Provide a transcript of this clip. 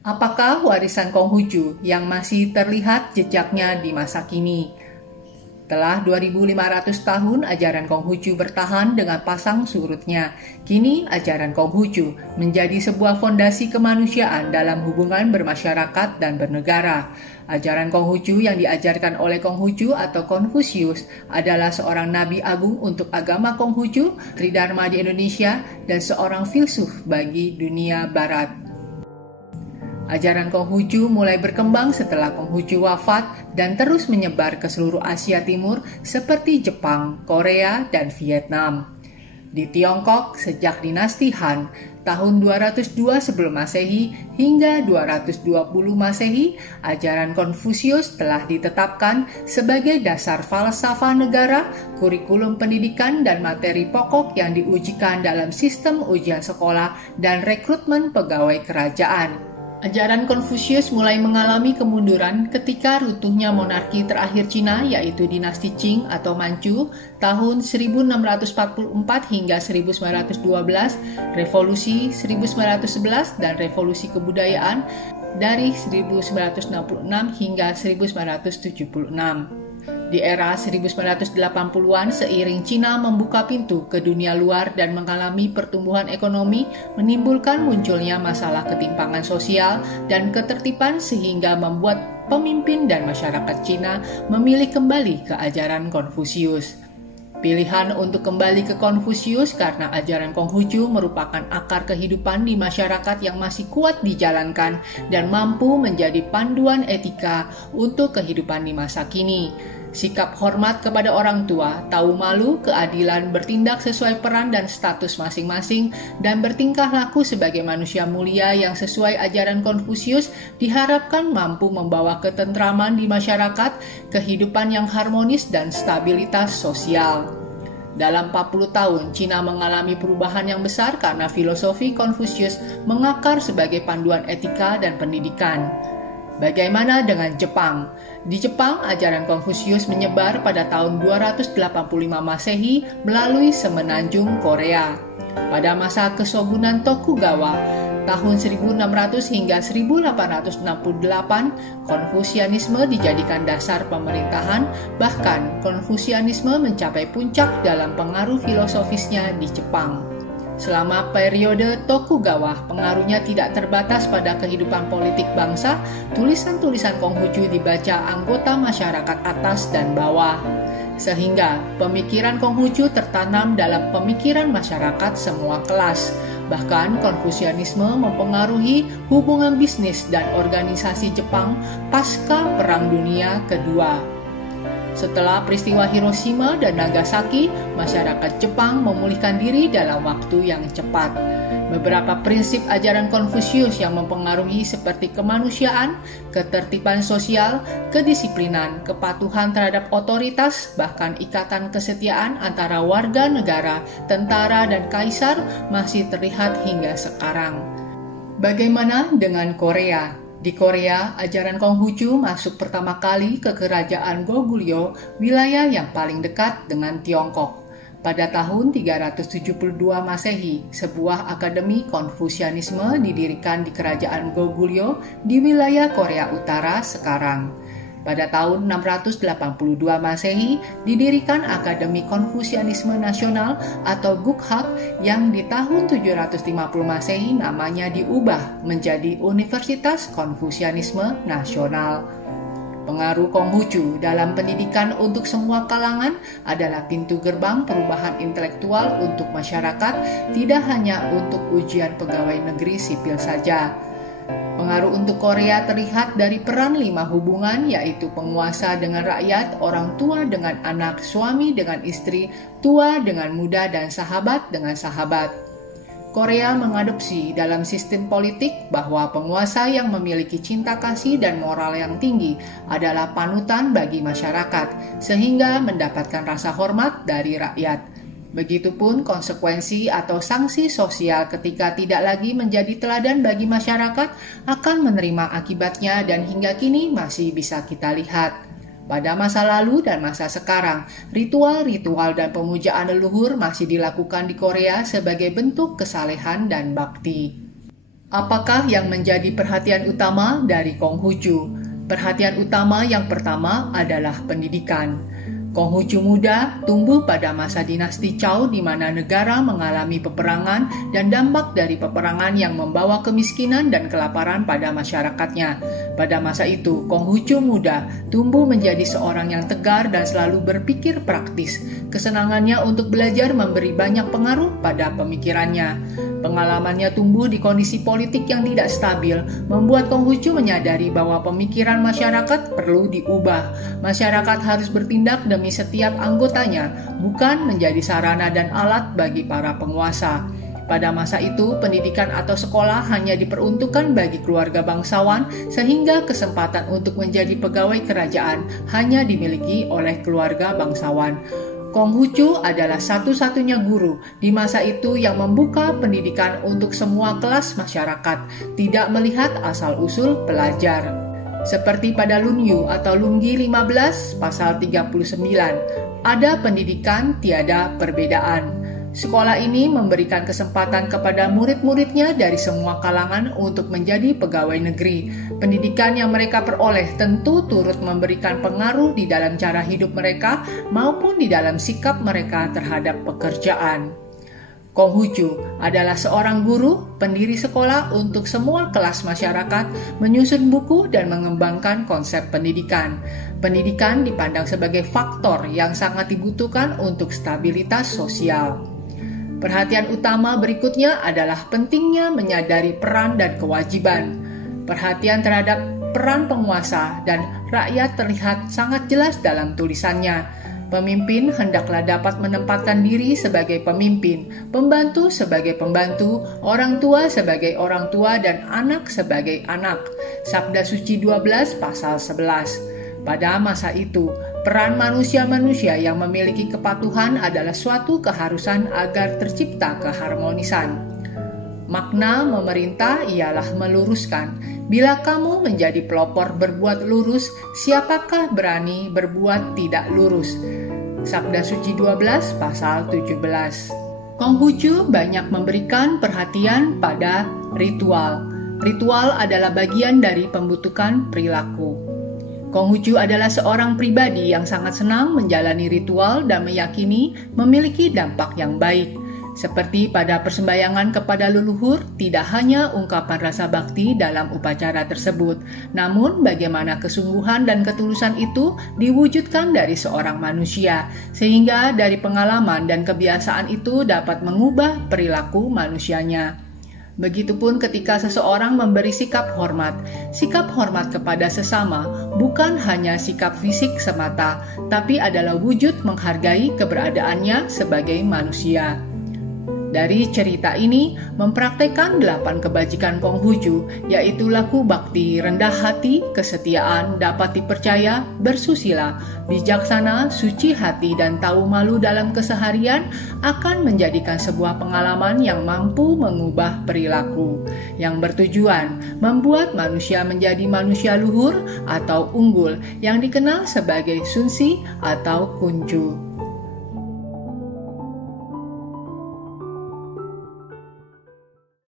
Apakah warisan Konghucu yang masih terlihat jejaknya di masa kini? Telah 2.500 tahun ajaran Konghucu bertahan dengan pasang surutnya. Kini ajaran Konghucu menjadi sebuah fondasi kemanusiaan dalam hubungan bermasyarakat dan bernegara. Ajaran Konghucu yang diajarkan oleh Konghucu atau Konfusius adalah seorang nabi agung untuk agama Konghucu, Tridharma di Indonesia, dan seorang filsuf bagi dunia barat. Ajaran Konghucu mulai berkembang setelah Konghucu wafat dan terus menyebar ke seluruh Asia Timur seperti Jepang, Korea, dan Vietnam. Di Tiongkok, sejak dinasti Han, tahun 202 sebelum Masehi hingga 220 Masehi, ajaran Konfusius telah ditetapkan sebagai dasar falsafah negara, kurikulum pendidikan, dan materi pokok yang diujikan dalam sistem ujian sekolah dan rekrutmen pegawai kerajaan. Ajaran Konfusius mulai mengalami kemunduran ketika runtuhnya monarki terakhir Cina, yaitu dinasti Qing atau Manchu tahun 1644 hingga 1912, revolusi 1911 dan revolusi kebudayaan dari 1966 hingga 1976. Di era 1980-an, seiring Cina membuka pintu ke dunia luar dan mengalami pertumbuhan ekonomi, menimbulkan munculnya masalah ketimpangan sosial dan ketertiban sehingga membuat pemimpin dan masyarakat Cina memilih kembali ke ajaran Konfusius. Pilihan untuk kembali ke Konfusius karena ajaran Konghucu merupakan akar kehidupan di masyarakat yang masih kuat dijalankan dan mampu menjadi panduan etika untuk kehidupan di masa kini. Sikap hormat kepada orang tua, tahu malu, keadilan, bertindak sesuai peran dan status masing-masing, dan bertingkah laku sebagai manusia mulia yang sesuai ajaran Konfusius diharapkan mampu membawa ketentraman di masyarakat, kehidupan yang harmonis, dan stabilitas sosial. Dalam 40 tahun, Cina mengalami perubahan yang besar karena filosofi Konfusius mengakar sebagai panduan etika dan pendidikan. Bagaimana dengan Jepang? Di Jepang, ajaran Konfusius menyebar pada tahun 285 Masehi melalui semenanjung Korea. Pada masa kesogunan Tokugawa, tahun 1600 hingga 1868, Konfusianisme dijadikan dasar pemerintahan, bahkan Konfusianisme mencapai puncak dalam pengaruh filosofisnya di Jepang. Selama periode Tokugawa, pengaruhnya tidak terbatas pada kehidupan politik bangsa. Tulisan-tulisan Konghucu dibaca anggota masyarakat atas dan bawah, sehingga pemikiran Konghucu tertanam dalam pemikiran masyarakat semua kelas. Bahkan Konfusianisme mempengaruhi hubungan bisnis dan organisasi Jepang pasca Perang Dunia Kedua. Setelah peristiwa Hiroshima dan Nagasaki, masyarakat Jepang memulihkan diri dalam waktu yang cepat. Beberapa prinsip ajaran Konfusius yang mempengaruhi seperti kemanusiaan, ketertiban sosial, kedisiplinan, kepatuhan terhadap otoritas, bahkan ikatan kesetiaan antara warga negara, tentara, dan kaisar masih terlihat hingga sekarang. Bagaimana dengan Korea? Di Korea, ajaran Konghucu masuk pertama kali ke kerajaan Goguryeo, wilayah yang paling dekat dengan Tiongkok. Pada tahun 372 Masehi, sebuah akademi Konfusianisme didirikan di kerajaan Goguryeo di wilayah Korea Utara sekarang. Pada tahun 682 Masehi, didirikan Akademi Konfusianisme Nasional atau Gukhak yang di tahun 750 Masehi namanya diubah menjadi Universitas Konfusianisme Nasional. Pengaruh Konghucu dalam pendidikan untuk semua kalangan adalah pintu gerbang perubahan intelektual untuk masyarakat, tidak hanya untuk ujian pegawai negeri sipil saja. Pengaruh untuk Korea terlihat dari peran 5 hubungan, yaitu penguasa dengan rakyat, orang tua dengan anak, suami dengan istri, tua dengan muda, dan sahabat dengan sahabat. Korea mengadopsi dalam sistem politik bahwa penguasa yang memiliki cinta kasih dan moral yang tinggi adalah panutan bagi masyarakat, sehingga mendapatkan rasa hormat dari rakyat. Begitupun konsekuensi atau sanksi sosial ketika tidak lagi menjadi teladan bagi masyarakat akan menerima akibatnya dan hingga kini masih bisa kita lihat. Pada masa lalu dan masa sekarang, ritual-ritual dan pemujaan leluhur masih dilakukan di Korea sebagai bentuk kesalehan dan bakti. Apakah yang menjadi perhatian utama dari Konghucu? Perhatian utama yang pertama adalah pendidikan. Konghucu muda tumbuh pada masa dinasti Chou di mana negara mengalami peperangan dan dampak dari peperangan yang membawa kemiskinan dan kelaparan pada masyarakatnya. Pada masa itu, Konghucu muda tumbuh menjadi seorang yang tegar dan selalu berpikir praktis. Kesenangannya untuk belajar memberi banyak pengaruh pada pemikirannya. Pengalamannya tumbuh di kondisi politik yang tidak stabil, membuat Konghucu menyadari bahwa pemikiran masyarakat perlu diubah. Masyarakat harus bertindak demi setiap anggotanya, bukan menjadi sarana dan alat bagi para penguasa. Pada masa itu, pendidikan atau sekolah hanya diperuntukkan bagi keluarga bangsawan, sehingga kesempatan untuk menjadi pegawai kerajaan hanya dimiliki oleh keluarga bangsawan. Konghucu adalah satu-satunya guru di masa itu yang membuka pendidikan untuk semua kelas masyarakat, tidak melihat asal-usul pelajar. Seperti pada Lunyu atau Lunggi 15 pasal 39, ada pendidikan tiada perbedaan. Sekolah ini memberikan kesempatan kepada murid-muridnya dari semua kalangan untuk menjadi pegawai negeri. Pendidikan yang mereka peroleh tentu turut memberikan pengaruh di dalam cara hidup mereka maupun di dalam sikap mereka terhadap pekerjaan. Konghucu adalah seorang guru, pendiri sekolah untuk semua kelas masyarakat, menyusun buku dan mengembangkan konsep pendidikan. Pendidikan dipandang sebagai faktor yang sangat dibutuhkan untuk stabilitas sosial. Perhatian utama berikutnya adalah pentingnya menyadari peran dan kewajiban. Perhatian terhadap peran penguasa dan rakyat terlihat sangat jelas dalam tulisannya. Pemimpin hendaklah dapat menempatkan diri sebagai pemimpin, pembantu sebagai pembantu, orang tua sebagai orang tua, dan anak sebagai anak. Sabda Suci 12 pasal 11. Pada masa itu, peran manusia-manusia yang memiliki kepatuhan adalah suatu keharusan agar tercipta keharmonisan. Makna memerintah ialah meluruskan. Bila kamu menjadi pelopor berbuat lurus, siapakah berani berbuat tidak lurus? Sabda Suci 12 pasal 17. Konghucu banyak memberikan perhatian pada ritual. Ritual adalah bagian dari pembentukan perilaku. Konghucu adalah seorang pribadi yang sangat senang menjalani ritual dan meyakini memiliki dampak yang baik. Seperti pada persembayangan kepada leluhur, tidak hanya ungkapan rasa bakti dalam upacara tersebut, namun bagaimana kesungguhan dan ketulusan itu diwujudkan dari seorang manusia, sehingga dari pengalaman dan kebiasaan itu dapat mengubah perilaku manusianya. Begitupun ketika seseorang memberi sikap hormat kepada sesama bukan hanya sikap fisik semata, tapi adalah wujud menghargai keberadaannya sebagai manusia. Dari cerita ini mempraktekkan 8 kebajikan Konghucu, yaitu laku bakti, rendah hati, kesetiaan, dapat dipercaya, bersusila, bijaksana, suci hati, dan tahu malu dalam keseharian akan menjadikan sebuah pengalaman yang mampu mengubah perilaku, yang bertujuan membuat manusia menjadi manusia luhur atau unggul yang dikenal sebagai Sunsi atau Kuncu.